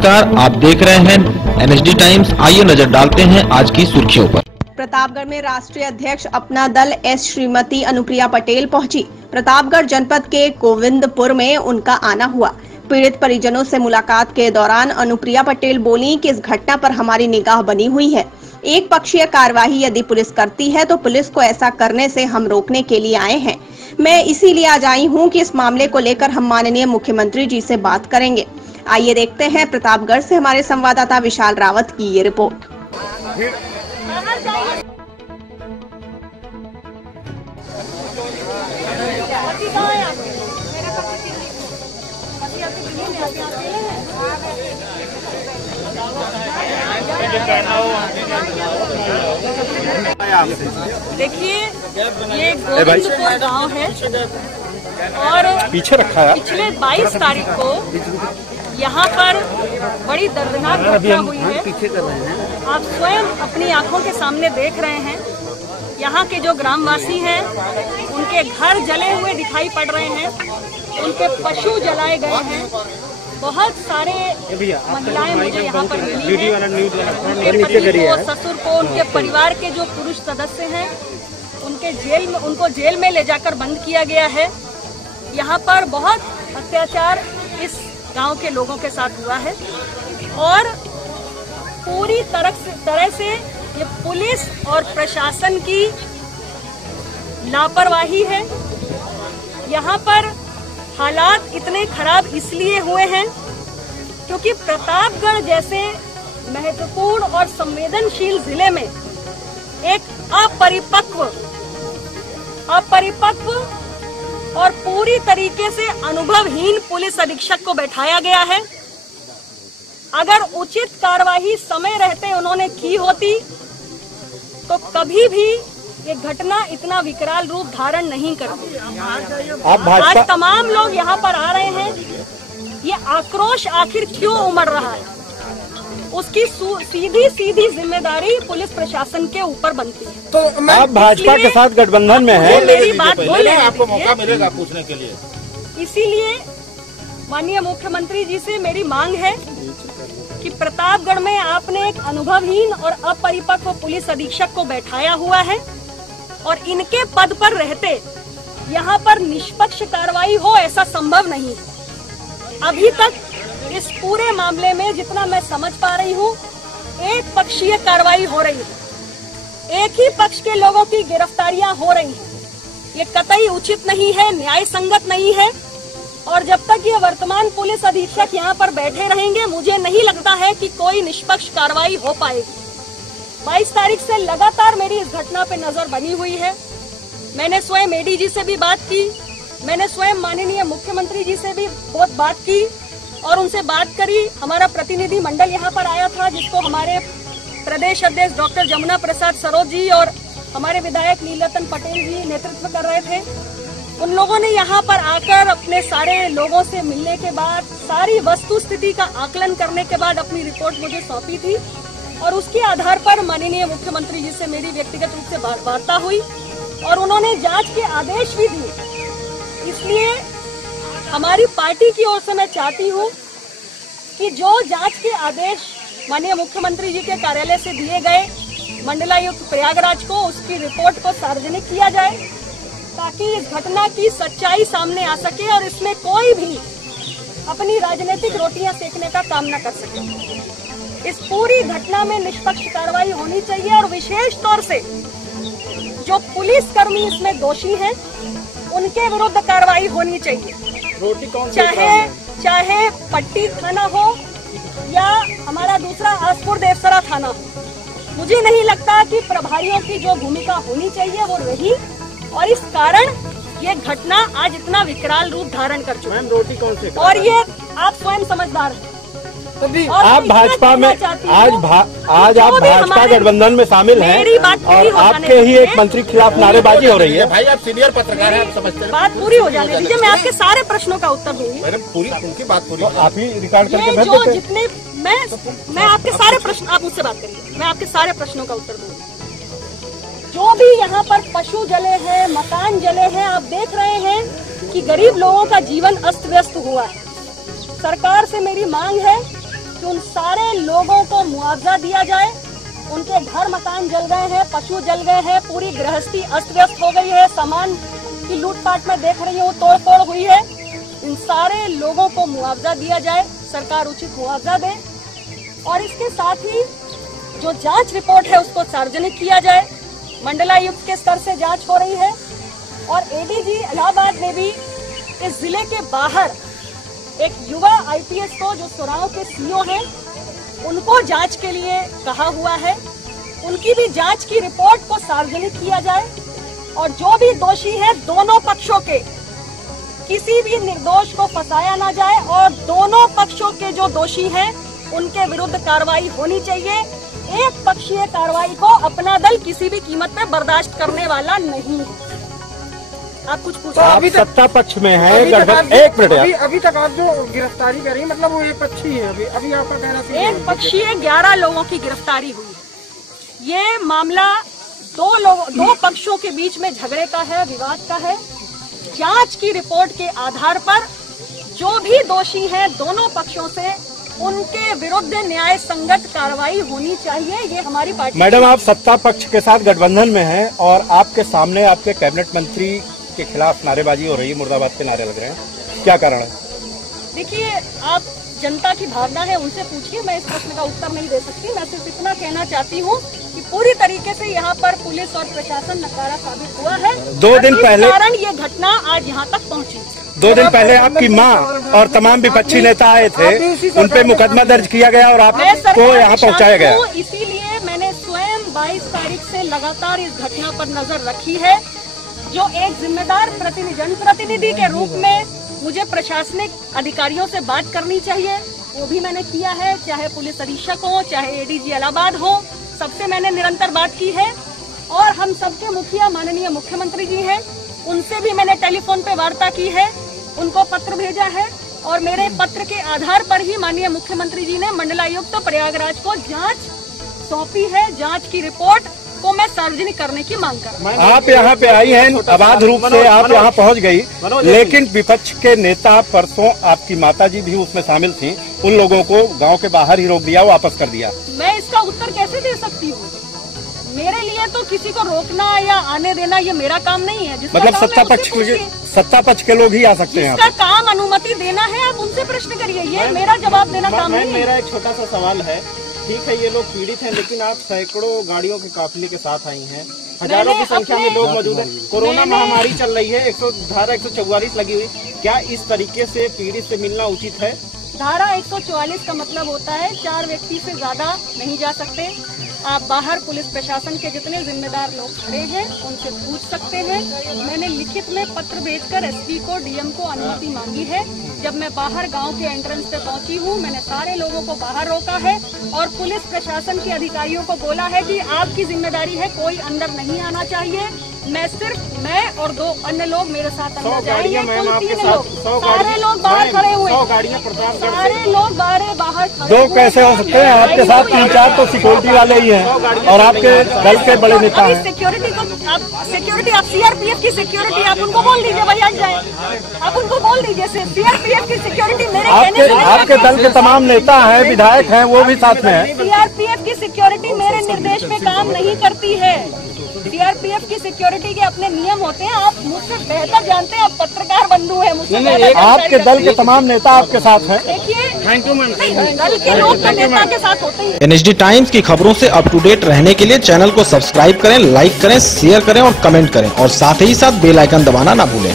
नमस्कार, आप देख रहे हैं NSD टाइम्स। आइए नजर डालते हैं आज की सुर्खियों पर। प्रतापगढ़ में राष्ट्रीय अध्यक्ष अपना दल एस श्रीमती अनुप्रिया पटेल पहुंची। प्रतापगढ़ जनपद के गोविंदपुर में उनका आना हुआ। पीड़ित परिजनों से मुलाकात के दौरान अनुप्रिया पटेल बोली कि इस घटना पर हमारी निगाह बनी हुई है। एक पक्षीय कार्यवाही यदि पुलिस करती है तो पुलिस को ऐसा करने से हम रोकने के लिए आए हैं। मैं इसीलिए आज आई हूं कि इस मामले को लेकर हम माननीय मुख्यमंत्री जी से बात करेंगे। आइए देखते हैं प्रतापगढ़ से हमारे संवाददाता विशाल रावत की ये रिपोर्ट। देखिए, ये गोविंदपुर गांव है और पीछे रखा है। पिछले 22 तारीख को यहाँ पर बड़ी दर्दनाक घटना हुई है। आप स्वयं अपनी आंखों के सामने देख रहे हैं। यहाँ के जो ग्रामवासी हैं उनके घर जले हुए दिखाई पड़ रहे हैं, उनके पशु जलाए गए हैं। बहुत सारे महिलाएं मुझे यहाँ पर मिली हैं। उनके पति को, ससुर को, उनके परिवार के जो पुरुष सदस्य हैं उनको जेल में ले जाकर बंद किया गया है। यहाँ पर बहुत अत्याचार इस गांव के लोगों के साथ हुआ है और पूरी तरह से ये पुलिस और प्रशासन की लापरवाही है। यहाँ पर हालात इतने खराब इसलिए हुए हैं क्योंकि प्रतापगढ़ जैसे महत्वपूर्ण और संवेदनशील जिले में एक अपरिपक्व और पूरी तरीके से अनुभवहीन पुलिस अधीक्षक को बैठाया गया है। अगर उचित कार्यवाही समय रहते उन्होंने की होती तो कभी भी ये घटना इतना विकराल रूप धारण नहीं करती। आज तमाम लोग यहाँ पर आ रहे हैं। ये आक्रोश आखिर क्यों उमड़ रहा है, उसकी सीधी जिम्मेदारी पुलिस प्रशासन के ऊपर बनती है। तो आप भाजपा के साथ गठबंधन में हैं। मेरी बात बोलने आपको मौका मिलेगा पूछने के लिए। इसीलिए माननीय मुख्यमंत्री जी से मेरी मांग है कि प्रतापगढ़ में आपने एक अनुभवहीन और अपरिपक्व पुलिस अधीक्षक को बैठाया हुआ है और इनके पद पर रहते यहाँ पर निष्पक्ष कार्रवाई हो ऐसा संभव नहीं है। अभी तक इस पूरे मामले में जितना मैं समझ पा रही हूँ एक पक्षीय कार्रवाई हो रही है। एक ही पक्ष के लोगों की गिरफ्तारियां हो रही हैं। ये कतई उचित नहीं है, न्याय संगत नहीं है और जब तक ये वर्तमान पुलिस अधीक्षक यहाँ पर बैठे रहेंगे मुझे नहीं लगता है कि कोई निष्पक्ष कार्रवाई हो पाएगी। 22 तारीख से लगातार मेरी इस घटना पे नजर बनी हुई है। मैंने स्वयं एडीजी से भी बात की, मैंने स्वयं माननीय मुख्यमंत्री जी से भी बहुत बात की और उनसे बात करी। हमारा प्रतिनिधि मंडल यहाँ पर आया था जिसको हमारे प्रदेश अध्यक्ष डॉक्टर जमुना प्रसाद सरोज जी और हमारे विधायक नीलरतन पटेल जी नेतृत्व कर रहे थे। उन लोगों ने यहाँ पर आकर अपने सारे लोगों से मिलने के बाद सारी वस्तु स्थिति का आकलन करने के बाद अपनी रिपोर्ट मुझे सौंपी थी और उसके आधार पर माननीय मुख्यमंत्री जी से मेरी व्यक्तिगत रूप से वार्ता हुई और उन्होंने जांच के आदेश भी दिए। इसलिए हमारी पार्टी की ओर से मैं चाहती हूँ कि जो जांच के आदेश माननीय मुख्यमंत्री जी के कार्यालय से दिए गए मंडलायुक्त प्रयागराज को, उसकी रिपोर्ट को सार्वजनिक किया जाए ताकि इस घटना की सच्चाई सामने आ सके और इसमें कोई भी अपनी राजनीतिक रोटियां सेकने का काम न कर सके। इस पूरी घटना में निष्पक्ष कार्रवाई होनी चाहिए और विशेष तौर से जो पुलिसकर्मी इसमें दोषी हैं उनके विरुद्ध कार्रवाई होनी चाहिए। चाहे पट्टी थाना हो या हमारा दूसरा आसपुर देवसरा थाना हो। मुझे नहीं लगता कि प्रभारियों की जो भूमिका होनी चाहिए वो रही और इस कारण ये घटना आज इतना विकराल रूप धारण कर चुकी है। रोटी कौन से और ये आप स्वयं समझदार हैं। आप भाजपा में आज आप भाजपा गठबंधन में शामिल हैं और आपके ही एक मंत्री के खिलाफ नारेबाजी हो रही है। भाई आप सीनियर पत्रकार हैं, आप समझते हैं। बात पूरी हो जाने दीजिए, मैं आपके सारे प्रश्नों का उत्तर दूंगी। मैडम पूरी उनकी बात पूरी आप ही रिकॉर्ड करके भेज देते हैं। जितने मैं आपके सारे प्रश्न, आप मुझसे बात करिए, मैं आपके सारे प्रश्नों का उत्तर दूंगी। जो भी यहाँ पर पशु जले हैं, मकान जले हैं, आप देख रहे हैं कि गरीब लोगों का जीवन अस्त व्यस्त हुआ है। सरकार से मेरी मांग है कि उन सारे लोगों को मुआवजा दिया जाए। उनके घर मकान जल गए हैं, पशु जल गए हैं, पूरी गृहस्थी अस्त व्यस्त हो गई है, सामान की लूटपाट में देख रही हूँ तोड़ फोड़ हुई है। इन सारे लोगों को मुआवजा दिया जाए, सरकार उचित मुआवजा दे और इसके साथ ही जो जांच रिपोर्ट है उसको सार्वजनिक किया जाए। मंडलायुक्त के स्तर से जांच हो रही है और एडीजी इलाहाबाद ने भी इस जिले के बाहर एक युवा आईपीएस को, जो सुराव के सीओ हैं, उनको जांच के लिए कहा हुआ है। उनकी भी जांच की रिपोर्ट को सार्वजनिक किया जाए और जो भी दोषी है दोनों पक्षों के, किसी भी निर्दोष को फंसाया ना जाए और दोनों पक्षों के जो दोषी हैं उनके विरुद्ध कार्रवाई होनी चाहिए। एक पक्षीय कार्रवाई को अपना दल किसी भी कीमत पे बर्दाश्त करने वाला नहीं है। आप कुछ पूछो? अभी सत्ता पक्ष में है, एक मिनट, अभी तक आप जो गिरफ्तारी करी मतलब वो एक पक्षी है, अभी आपका कहना एक पक्षीय 11 लोगों की गिरफ्तारी हुई है। ये मामला दो पक्षों के बीच में झगड़े का है, विवाद का है। जांच की रिपोर्ट के आधार पर जो भी दोषी हैं दोनों पक्षों से, उनके विरुद्ध न्याय संगत कार्रवाई होनी चाहिए। ये हमारी पार्टी। मैडम, आप सत्ता पक्ष के साथ गठबंधन में हैं और आपके सामने आपके कैबिनेट मंत्री के खिलाफ नारेबाजी हो रही है, मुर्दाबाद के नारे लग रहे हैं, क्या कारण है? देखिए, आप जनता की भावना है उनसे पूछिए, मैं इस प्रश्न का उत्तर नहीं दे सकती। मैं सिर्फ इतना कहना चाहती हूँ कि पूरी तरीके से यहाँ पर पुलिस और प्रशासन नकारा साबित हुआ है। 2 दिन पहले कारण ये घटना आज यहाँ तक पहुँची। 2 दिन पहले आपकी मां और तमाम विपक्षी नेता आए थे, उन पे मुकदमा दर्ज किया गया और आपको यहाँ पहुँचाया गया। इसीलिए मैंने स्वयं 22 तारीख से लगातार इस घटना पर नजर रखी है। जो एक जिम्मेदार जनप्रतिनिधि के रूप में मुझे प्रशासनिक अधिकारियों से बात करनी चाहिए, वो भी मैंने किया है। चाहे पुलिस अधीक्षक हो, चाहे एडीजी इलाहाबाद हो, सबसे मैंने निरंतर बात की है। और हम सबके मुखिया माननीय मुख्यमंत्री जी हैं, उनसे भी मैंने टेलीफोन पे वार्ता की है, उनको पत्र भेजा है और मेरे पत्र के आधार पर ही माननीय मुख्यमंत्री जी ने मंडलायुक्त प्रयागराज को जांच सौंपी है। जांच की रिपोर्ट को मैं सार्वजनिक करने की मांग कर रहा हूं। आप यहाँ पे आई हैं, अबाध रूप से आप यहाँ पहुँच गई, लेकिन विपक्ष के नेता, परसों आपकी माताजी भी उसमें शामिल थी, उन लोगों को गांव के बाहर ही रोक दिया, वापस कर दिया। मैं इसका उत्तर कैसे दे सकती हूँ? मेरे लिए तो किसी को रोकना या आने देना ये मेरा काम नहीं है। मतलब सत्ता पक्ष के लोग ही आ सकते हैं? जिसका काम अनुमति देना है आप उनसे प्रश्न करिए, ये मेरा जवाब देना काम नहीं है। मेरा एक छोटा सा सवाल है, ठीक है ये लोग पीड़ित हैं, लेकिन आप सैकड़ों गाड़ियों के काफिले के साथ आई हैं, हजारों की संख्या में लोग मौजूद हैं, कोरोना महामारी चल रही है, धारा 144 लगी हुई, क्या इस तरीके से पीड़ित से मिलना उचित है? धारा 144 का मतलब होता है 4 व्यक्ति से ज्यादा नहीं जा सकते। आप बाहर पुलिस प्रशासन के जितने जिम्मेदार लोग खड़े हैं उनसे पूछ सकते हैं। मैंने लिखित में पत्र भेजकर एसपी को, डीएम को अनुमति मांगी है। जब मैं बाहर गांव के एंट्रेंस पे पहुंची हूं, मैंने सारे लोगों को बाहर रोका है और पुलिस प्रशासन के अधिकारियों को बोला है कि आपकी जिम्मेदारी है, कोई अंदर नहीं आना चाहिए। मैं और 2 अन्य लोग मेरे साथ अंदर जाएंगे, कुल 3 लोग, सारे लोग बाहर खड़े हुए, सारे लोग बाहर खड़े। 2 कैसे हो सकते हैं? आपके साथ 3-4 तो सिक्योरिटी वाले ही हैं और आपके दल के बड़े नेता हैं। सिक्योरिटी आप सीआरपीएफ की सिक्योरिटी, आप उनको बोल दीजिए भाई आ जाए, आप उनको बोल दीजिए। सीआरपीएफ की सिक्योरिटी मेरे आपके दल के तमाम नेता हैं, विधायक हैं, वो भी साथ में हैं। सीआरपीएफ की सिक्योरिटी मेरे निर्देश पे काम नहीं करती है। सीआरपीएफ की सिक्योरिटी के अपने नियम होते हैं, आप मुझसे बेहतर जानते हैं, आप पत्रकार बंधु हैं, मुझसे आपके दल के तमाम नेता आपके साथ हैं। देखिए, दल के लोग तो नेता के साथ होते हैं। एनएचडी टाइम्स की खबरों से अप टू डेट रहने के लिए चैनल को सब्सक्राइब करें, लाइक करें, शेयर करें और कमेंट करें और साथ ही साथ बेल आइकन दबाना ना भूलें।